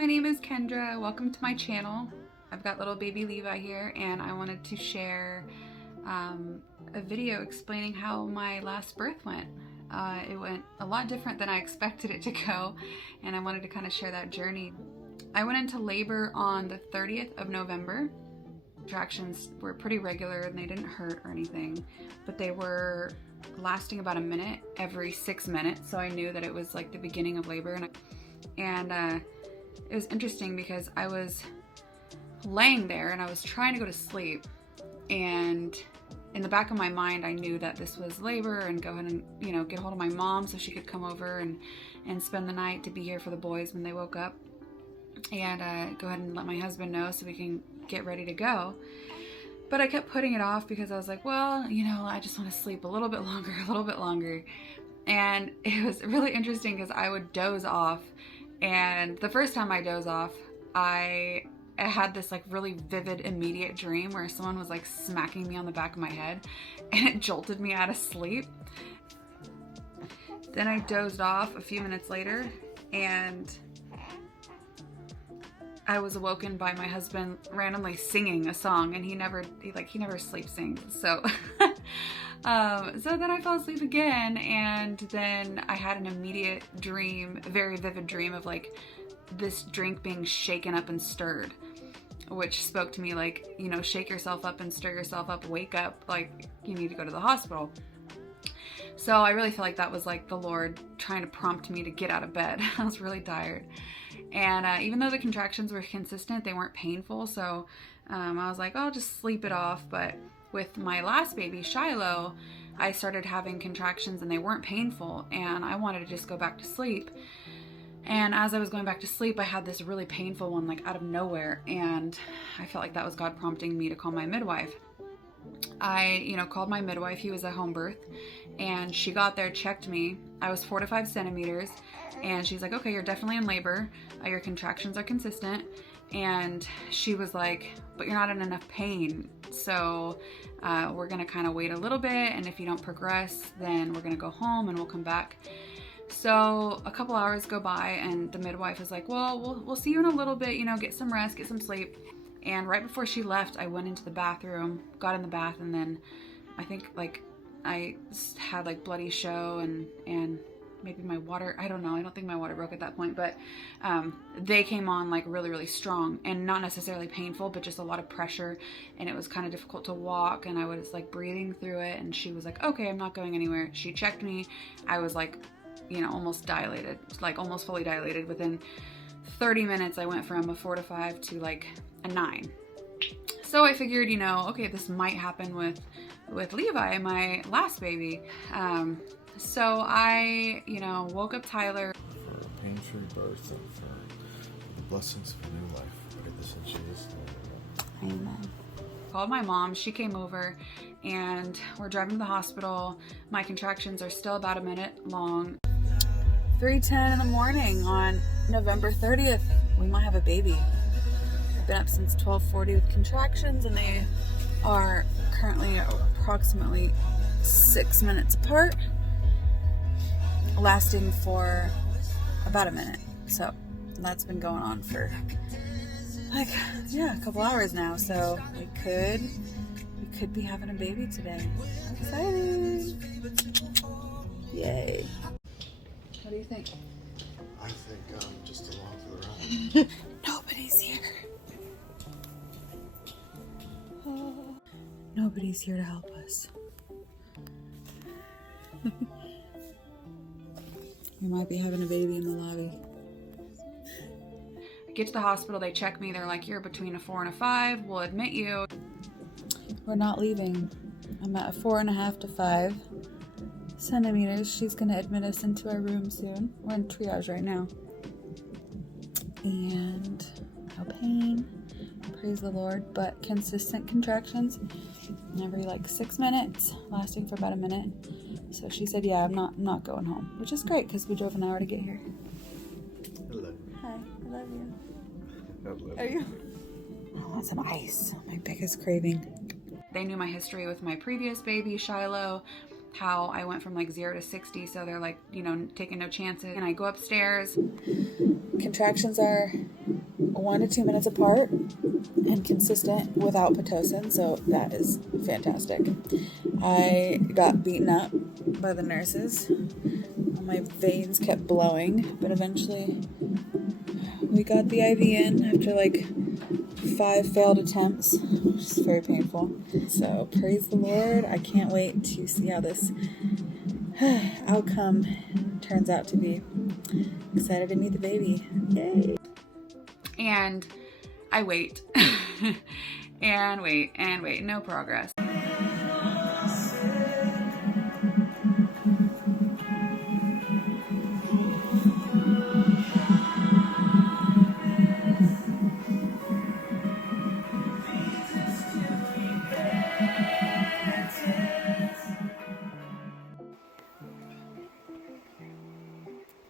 My name is Kendra. Welcome to my channel. I've got little baby Levi here, and I wanted to share a video explaining how my last birth went. It went a lot different than I expected it to go, and I wanted to kind of share that journey. I went into labor on the 30th of November. Contractions were pretty regular and they didn't hurt or anything, but they were lasting about a minute every 6 minutes, so I knew that it was like the beginning of labor. And it was interesting because I was laying there and I was trying to go to sleep, and in the back of my mind I knew that this was labor and go ahead and, you know, get hold of my mom so she could come over and spend the night to be here for the boys when they woke up, and go ahead and let my husband know so we can get ready to go. But I kept putting it off because I was like, well, you know, I just want to sleep a little bit longer. And it was really interesting because I would doze off, and the first time I dozed off, I had this like really vivid immediate dream where someone was like smacking me on the back of my head, and it jolted me out of sleep. Then I dozed off a few minutes later, and I was awoken by my husband randomly singing a song, and he never sleep sings. So so then I fell asleep again, and then I had an immediate dream, a very vivid dream of like this drink being shaken up and stirred, which spoke to me like, you know, shake yourself up and stir yourself up, wake up, like you need to go to the hospital. So I really feel like that was like the Lord trying to prompt me to get out of bed. I was really tired. And even though the contractions were consistent, they weren't painful. So I was like, oh, I'll just sleep it off. But with my last baby, Shiloh, I started having contractions and they weren't painful, and I wanted to just go back to sleep. And as I was going back to sleep, I had this really painful one like out of nowhere, and I felt like that was God prompting me to call my midwife. I, you know, called my midwife. He was a home birth, and she got there, checked me. I was 4 to 5 centimeters, and she's like, okay, you're definitely in labor. Your contractions are consistent. And she was like, but you're not in enough pain, so we're gonna kind of wait a little bit, and if you don't progress, then we're gonna go home and we'll come back. So a couple hours go by, and the midwife is like, well, we'll see you in a little bit, you know, get some rest, get some sleep. And right before she left, I went into the bathroom, got in the bath, and then I think like I had like bloody show and maybe my water, I don't know, I don't think my water broke at that point, but they came on like really strong, and not necessarily painful, but just a lot of pressure, and it was kind of difficult to walk, and I was like breathing through it, and she was like, okay, I'm not going anywhere. She checked me. I was like, you know, almost dilated, like almost fully dilated. Within 30 minutes, I went from a 4 to 5 to like a 9. So I figured, you know, okay, this might happen with Levi, my last baby. So I, you know, woke up Tyler. For a pain-free birth and for the blessings of a new life. I pray this in Jesus' name. Amen. Called my mom. She came over, and we're driving to the hospital. My contractions are still about a minute long. 3:10 in the morning on November 30th. We might have a baby. I've been up since 12:40 with contractions, and they are currently approximately 6 minutes apart, lasting for about a minute. So that's been going on for like, yeah, a couple hours now. So we could be having a baby today. Exciting. Yay. What do you think? I think I'm just along for the ride. Nobody's here. Oh, nobody's here to help us. We might be having a baby in the lobby. I get to the hospital, they check me, they're like, you're between a 4 and a 5, we'll admit you. We're not leaving. I'm at a 4.5 to 5 centimeters. She's gonna admit us into our room soon. We're in triage right now. And no pain, praise the Lord, but consistent contractions every like 6 minutes, lasting for about a minute. So she said, yeah, I'm not going home, which is great because we drove an hour to get here. Hello. Hi, I love you. Hello. Are you? I want some ice. My biggest craving. They knew my history with my previous baby, Shiloh, how I went from like 0 to 60. So they're like, you know, taking no chances. And I go upstairs. Contractions are 1 to 2 minutes apart and consistent without pitocin, so that is fantastic. I got beaten up by the nurses. My veins kept blowing, but eventually we got the IV in after like 5 failed attempts, which is very painful. So praise the Lord. I can't wait to see how this outcome turns out to be. Excited to meet the baby. Yay! And I wait and wait and wait. No progress.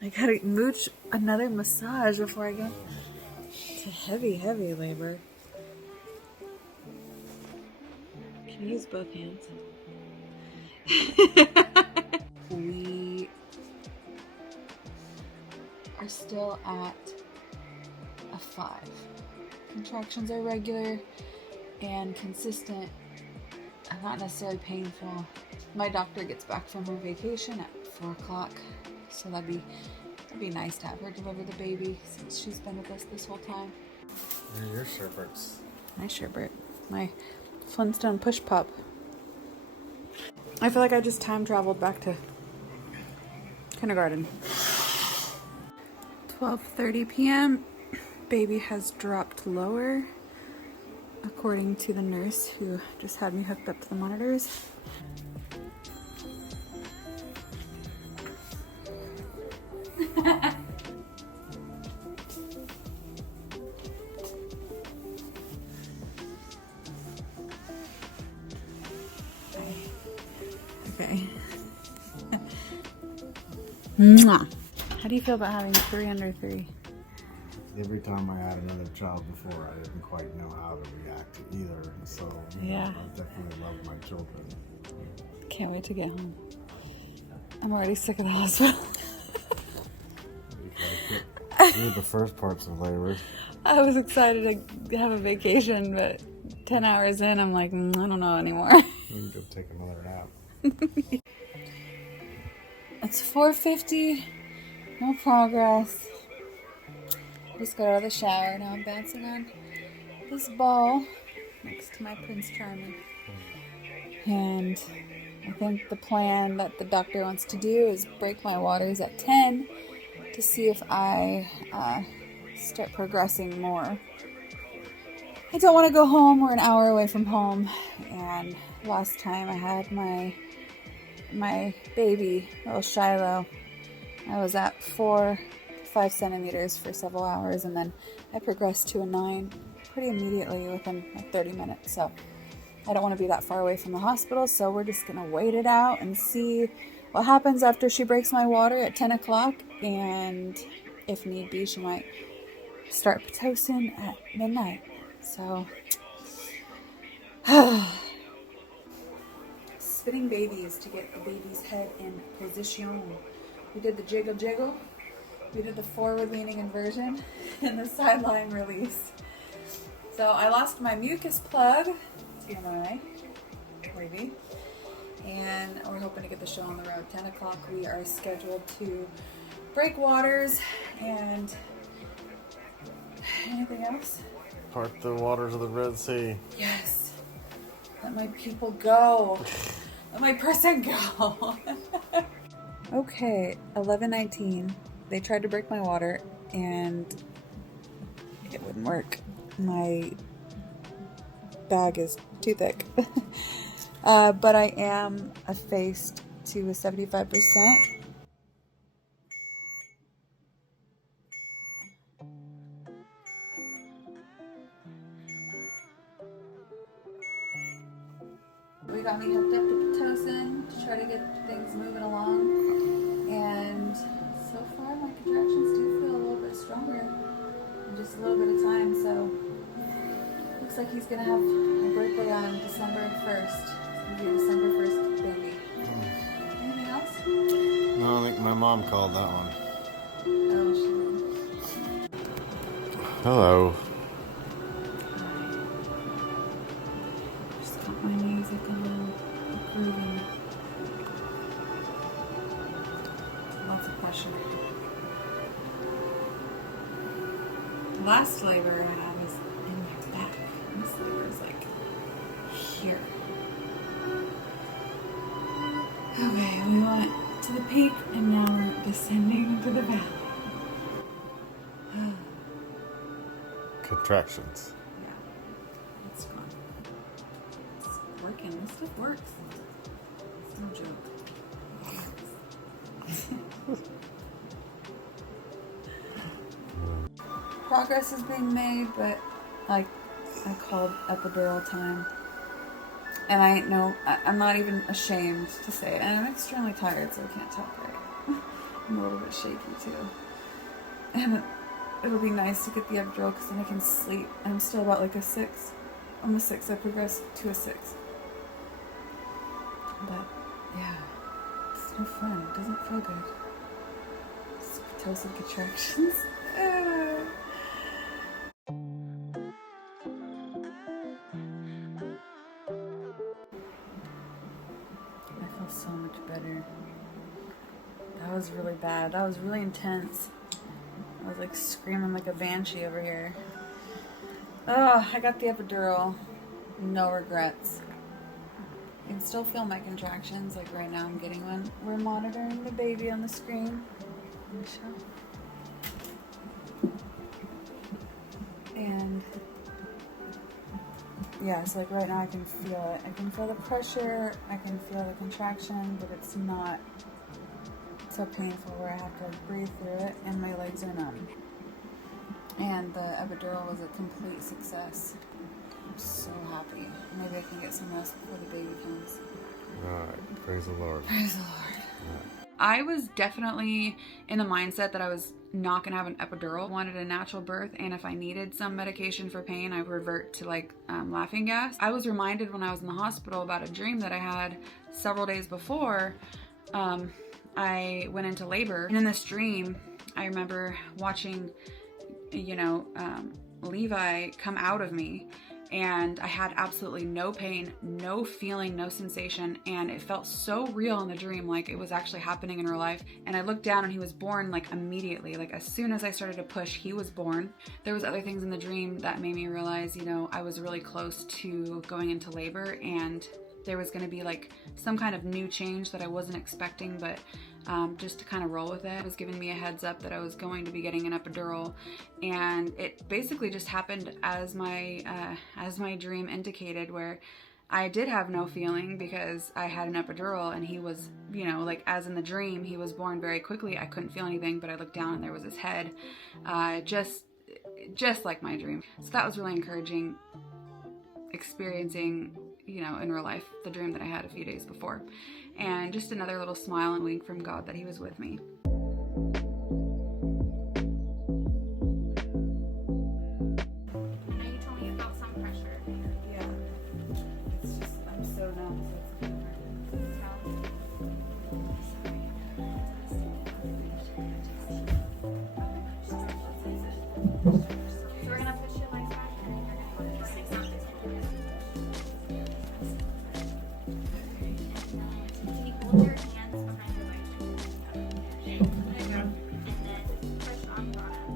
I gotta mooch another massage before I go to heavy labor. Can you use both hands? We are still at a 5. Contractions are regular and consistent, not necessarily painful. My doctor gets back from her vacation at 4 o'clock, so that'd be nice to have her deliver the baby since she's been with us this whole time. Your Sherberts. My Sherbert. My Flintstone push pup. I feel like I just time traveled back to kindergarten. 12:30 p.m. Baby has dropped lower, according to the nurse who just had me hooked up to the monitors. Okay. Mwah. How do you feel about having 3 under 3? Every time I had another child before, I didn't quite know how to react to either. So Yeah. I definitely love my children. Can't wait to get home. I'm already sick of the hospital. You're the first parts of labor. I was excited to have a vacation, but 10 hours in, I'm like, I don't know anymore. You can go take another nap. It's 4:50, no progress. Just got out of the shower, now I'm bouncing on this ball next to my Prince Charming. And I think the plan that the doctor wants to do is break my waters at 10 to see if I start progressing more. I don't want to go home. We're an hour away from home, and last time I had my baby, little Shiloh, I was at 4-5 centimeters for several hours, and then I progressed to a 9 pretty immediately within like 30 minutes. So I don't want to be that far away from the hospital, so we're just gonna wait it out and see what happens after she breaks my water at 10 o'clock, and if need be, she might start pitocin at midnight. So, spinning babies to get the baby's head in position. We did the jiggle jiggle, we did the forward leaning inversion, and the sideline release. So I lost my mucus plug, TMI, maybe, and we're hoping to get the show on the road. 10 o'clock we are scheduled to break waters, and anything else? Part the waters of the Red Sea. Yes. Let my people go. Let my person go. Okay, 11:19. They tried to break my water and it wouldn't work. My bag is too thick. But I am effaced to a 75%. We got me hooked up to pitocin to try to get things moving along, and so far my contractions do feel a little bit stronger in just a little bit of time. So looks like he's gonna have a birthday on December 1st. It's gonna be a December 1st baby. No, I think my mom called that one. Oh, she did. Hello. Just got my music on, grooving. Lots of pressure. The last labor I had was in my back. This labor is like here. Okay, we went to the peak and now we're descending into the valley. Contractions. Yeah, it's fun. It's working. This stuff works. It's no joke. Progress is being made, but like I called epidural time. And I'm not even ashamed to say it. And I'm extremely tired, so I can't talk right. I'm a little bit shaky too. And it'll be nice to get the epidural because then I can sleep. I'm still about like a 6. I'm a 6. I progressed to a 6. But yeah, it's no fun. It doesn't feel good. It's petocin contractions. I feel so much better. That was really bad. That was really intense. I was like screaming like a banshee over here. Oh, I got the epidural. No regrets. You can still feel my contractions. Like right now I'm getting one. We're monitoring the baby on the screen. And yeah, so like right now I can feel it. I can feel the pressure. I can feel the contraction, but it's not so painful where I have to like breathe through it, and my legs are numb. And the epidural was a complete success. I'm so happy. Maybe I can get some rest before the baby comes. Alright, praise the Lord. Praise the Lord. I was definitely in the mindset that I was not gonna have an epidural. I wanted a natural birth, and if I needed some medication for pain, I would revert to like laughing gas. I was reminded when I was in the hospital about a dream that I had several days before I went into labor. And in this dream, I remember watching, Levi come out of me, and I had absolutely no pain, no feeling, no sensation, and it felt so real in the dream, like it was actually happening in real life. And I looked down and he was born like immediately, like as soon as I started to push, he was born. There was other things in the dream that made me realize, I was really close to going into labor, and there was going to be like some kind of new change that I wasn't expecting, but just to kind of roll with it. It was giving me a heads up that I was going to be getting an epidural, and it basically just happened as my dream indicated, where I did have no feeling because I had an epidural, and he was, like as in the dream, he was born very quickly. I couldn't feel anything, but I looked down and there was his head, just like my dream. So that was really encouraging, experiencing in real life the dream that I had a few days before, and just another little smile and wink from God that he was with me. I know you told me you felt some pressure. Yeah, it's just I'm so numb. So we're gonna push your legs back, and then you're gonna want to take something. Can you hold your hands behind your legs? There you go. And then push on the bottom.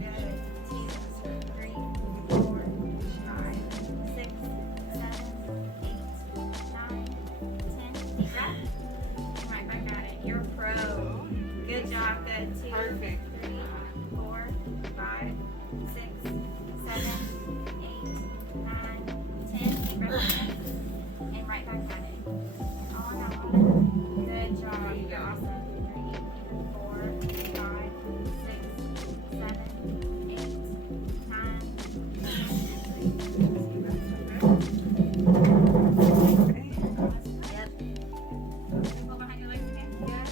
Good. 2, 3, 4, 5, 6, 7, 8, 9, 10. Deep breath. And right back at it. You're a pro. Good job. Good. 2, Perfect. 3, 4, 5, 6, 7, 8, 9, 10. Deep breath. And right back at it. All out. Good job. You're awesome. 3, 4, 5, 6, 7, 8, 9, 10. Yep. Pull behind your legs again. Good.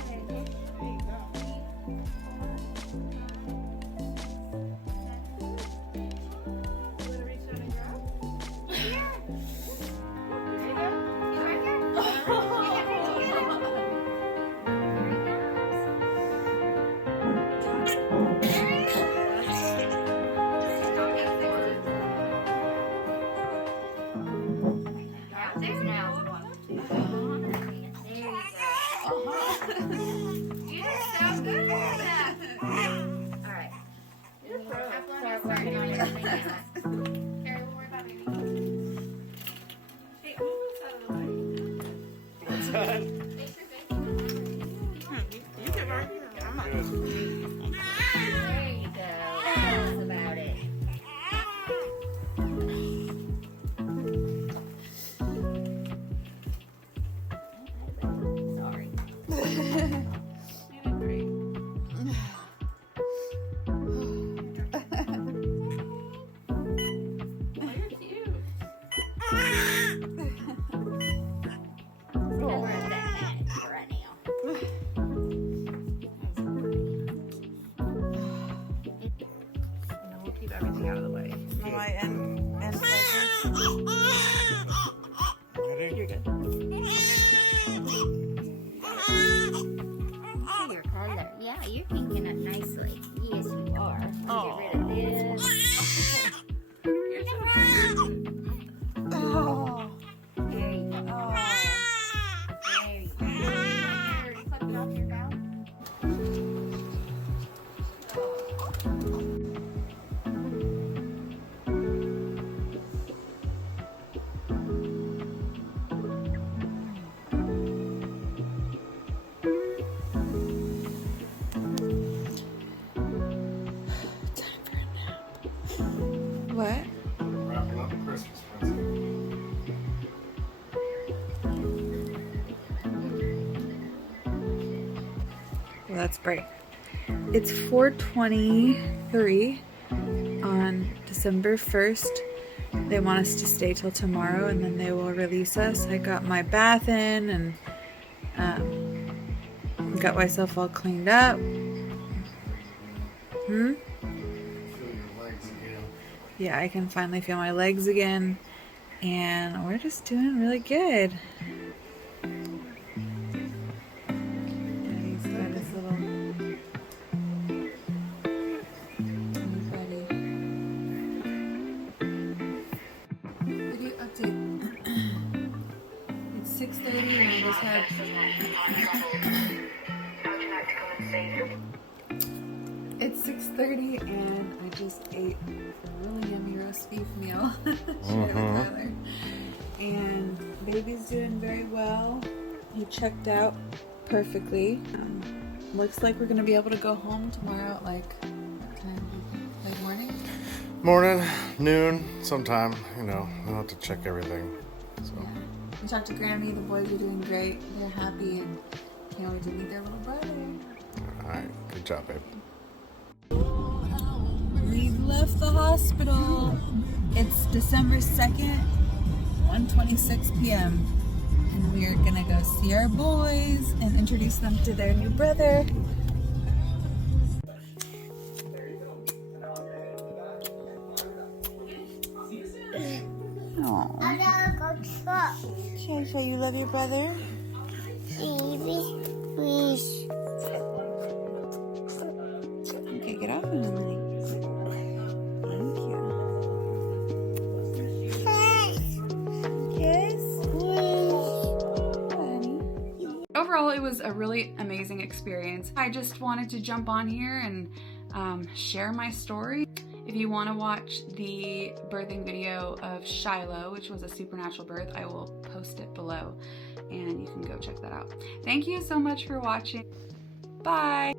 that's bright. It's 4:23 on December 1st. They want us to stay till tomorrow and then they will release us. I got my bath in and got myself all cleaned up. Yeah, I can finally feel my legs again. And we're just doing really good. Daddy's got his little buddy. Video update. It's 6:30 and I just had It's 6:30 and I just ate a really yummy roast beef meal. Share with Tyler. And baby's doing very well. He checked out perfectly. Looks like we're gonna be able to go home tomorrow at like what time? Like morning? Morning, noon, sometime, you know, I'll have to check everything. So. Yeah. We talked to Grammy, the boys are doing great. They're happy and can't wait to meet their little brother. Alright, good job, babe. We've left the hospital. It's December 2nd, 1:26 p.m. And we're gonna go see our boys and introduce them to their new brother. Aww. Shasha, you love your brother? Okay, get off in a minute. Thank you. Yes? Honey. Overall, it was a really amazing experience. I just wanted to jump on here and share my story. If you want to watch the birthing video of Shiloh, which was a supernatural birth, I will post it below and you can go check that out. Thank you so much for watching. Bye!